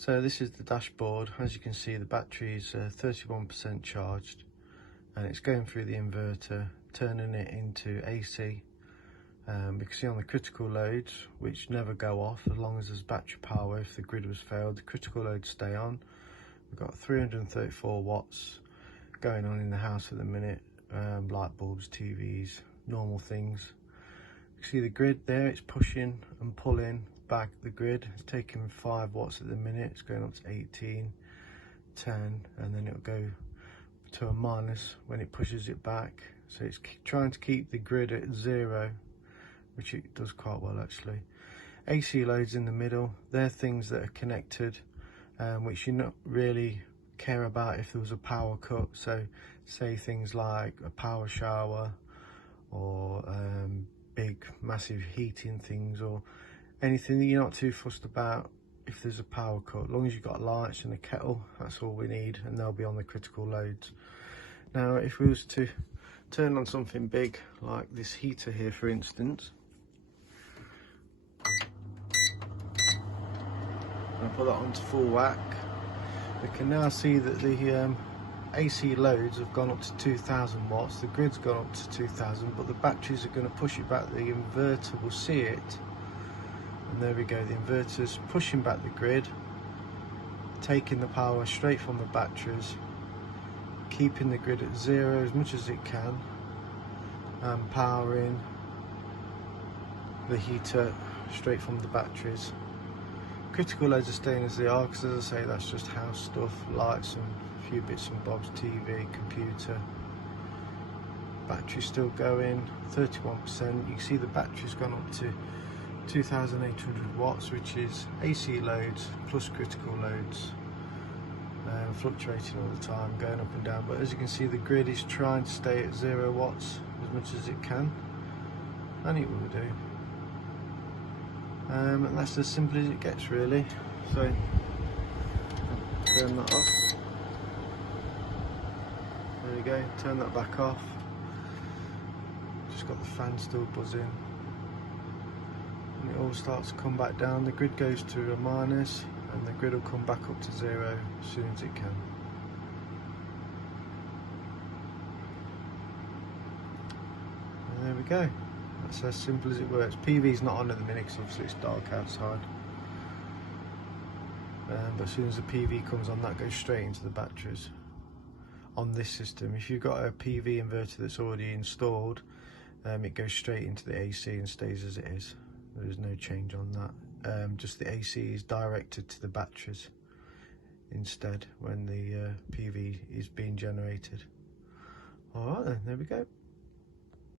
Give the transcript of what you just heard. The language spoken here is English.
So this is the dashboard. As you can see, the battery is 31% charged, and it's going through the inverter, turning it into AC. You can see on the critical loads, which never go off as long as there's battery power. If the grid was failed, the critical loads stay on. We've got 334 watts going on in the house at the minute, light bulbs, TVs, normal things. You can see the grid there, it's pushing and pulling back the grid. It's taking 5 watts at the minute, it's going up to 18, 10, and then it'll go to a minus when it pushes it back. So it's trying to keep the grid at 0, which it does quite well actually. AC loads in the middle, they're things that are connected, which you not really care about if there was a power cut. So say things like a power shower or big massive heating things, or anything that you're not too fussed about if there's a power cut. As long as you've got lights and a kettle, that's all we need, and they'll be on the critical loads. Now if we was to turn on something big like this heater here, for instance, and put that onto full whack, we can now see that the AC loads have gone up to 2000 watts, the grid's gone up to 2000, but the batteries are going to push it back. The inverter will see it, and there we go, the inverter's pushing back the grid, taking the power straight from the batteries, keeping the grid at 0 as much as it can, and powering the heater straight from the batteries. Critical loads are staying as they are, because as I say, that's just house stuff, lights and a few bits and bobs, TV, computer. Battery's still going, 31%. You can see the battery's gone up to 2800 watts, which is AC loads plus critical loads, fluctuating all the time, going up and down. But as you can see, the grid is trying to stay at 0 watts as much as it can, and it will do. And that's as simple as it gets, really. So turn that off. There we go, turn that back off. Just got the fan still buzzing, and it all starts to come back down. The grid goes to a minus, and the grid will come back up to 0 as soon as it can. And there we go. That's as simple as it works. PV's not on at the minute because obviously it's dark outside. But as soon as the PV comes on, that goes straight into the batteries on this system. If you've got a PV inverter that's already installed, it goes straight into the AC and stays as it is. There is no change on that. Just the AC is directed to the batteries instead when the PV is being generated. Alright then, there we go.